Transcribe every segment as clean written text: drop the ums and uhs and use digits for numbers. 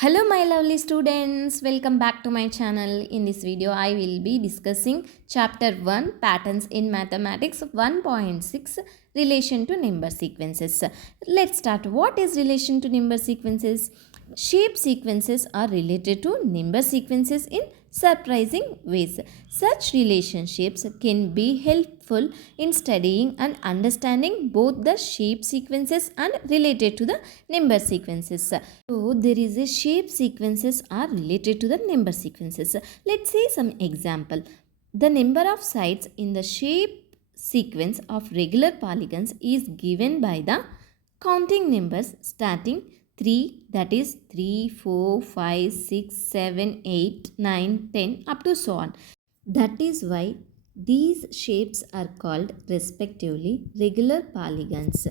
Hello my lovely students, welcome back to my channel. In this video I will be discussing chapter 1 patterns in mathematics 1.6 relation to number sequences. Let's start. What is relation to number sequences? Shape sequences are related to number sequences in surprising ways. Such relationships can be helpful in studying and understanding both the shape sequences and related to the number sequences. So there is a shape sequences are related to the number sequences. Let's see some example. The number of sides in the shape sequence of regular polygons is given by the counting numbers starting 3, that is 3, 4, 5, 6, 7, 8, 9, 10 up to so on. That is why these shapes are called respectively regular polygons.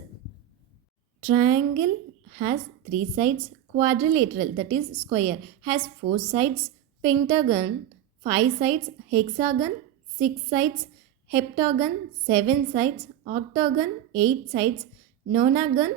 Triangle has 3 sides, quadrilateral that is square has 4 sides, pentagon 5 sides, hexagon 6 sides, heptagon 7 sides, octagon 8 sides, nonagon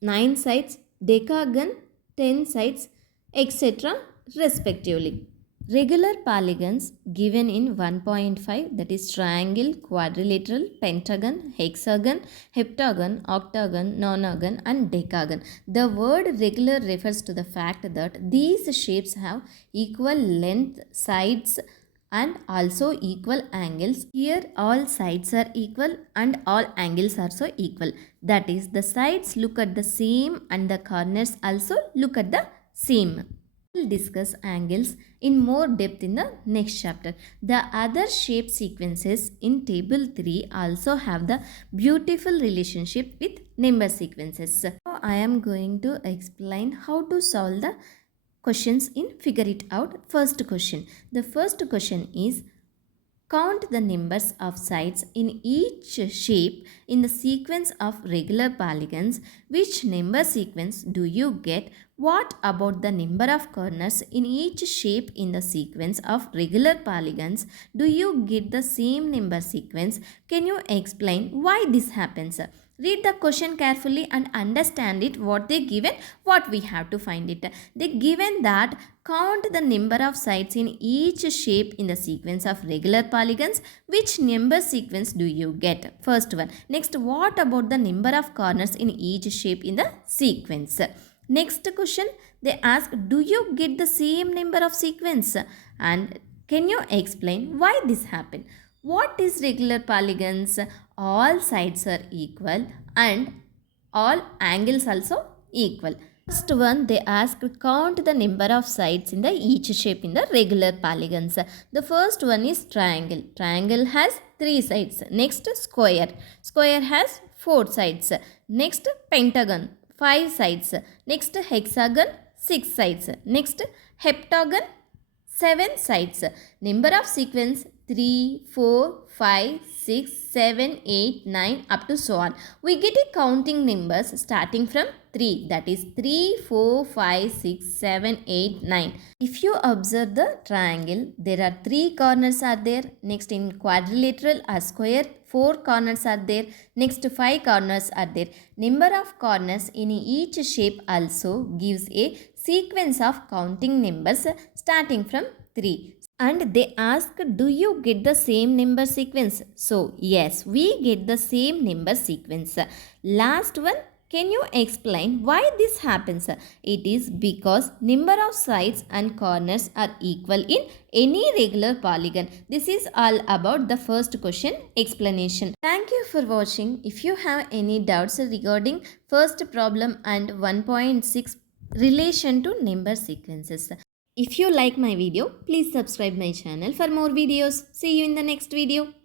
9 sides, decagon 10 sides, etc. respectively. Regular polygons given in 1.5, that is triangle, quadrilateral, pentagon, hexagon, heptagon, octagon, nonagon and decagon. The word regular refers to the fact that these shapes have equal length, sides and also equal angles. Here all sides are equal and all angles are also equal. That is, the sides look at the same and the corners also look at the same. We will discuss angles in more depth in the next chapter. The other shape sequences in table 3 also have the beautiful relationship with number sequences. Now I am going to explain how to solve the questions in figure it out. First question. The first question is, count the numbers of sides in each shape in the sequence of regular polygons. Which number sequence do you get? What about the number of corners in each shape in the sequence of regular polygons? Do you get the same number sequence? Can you explain why this happens? Read the question carefully and understand it, what they given, what we have to find it. They given that count the number of sides in each shape in the sequence of regular polygons. Which number sequence do you get? First one. Next, what about the number of corners in each shape in the sequence? Next question, they ask, do you get the same number of sequence? And can you explain why this happened? What is regular polygons? All sides are equal and all angles also equal. First one, they ask count the number of sides in the each shape in the regular polygons. The first one is triangle. Triangle has 3 sides. Next, square. Square has 4 sides. Next, pentagon 5 sides. Next, hexagon 6 sides. Next, heptagon 7 sides. Number of sequence 3, 4, 5, 6, 7, 8, 9 up to so on. We get a counting numbers starting from 3, that is 3, 4, 5, 6, 7, 8, 9. If you observe the triangle, there are 3 corners are there. Next, in quadrilateral or square, 4 corners are there. Next, 5 corners are there. Number of corners in each shape also gives a sequence of counting numbers starting from 3. And they ask, do you get the same number sequence? So yes, we get the same number sequence. Last one, can you explain why this happens? It is because number of sides and corners are equal in any regular polygon. This is all about the first question explanation. Thank you for watching. If you have any doubts regarding first problem and 1.6 relation to number sequences, if you like my video, please subscribe my channel for more videos. See you in the next video.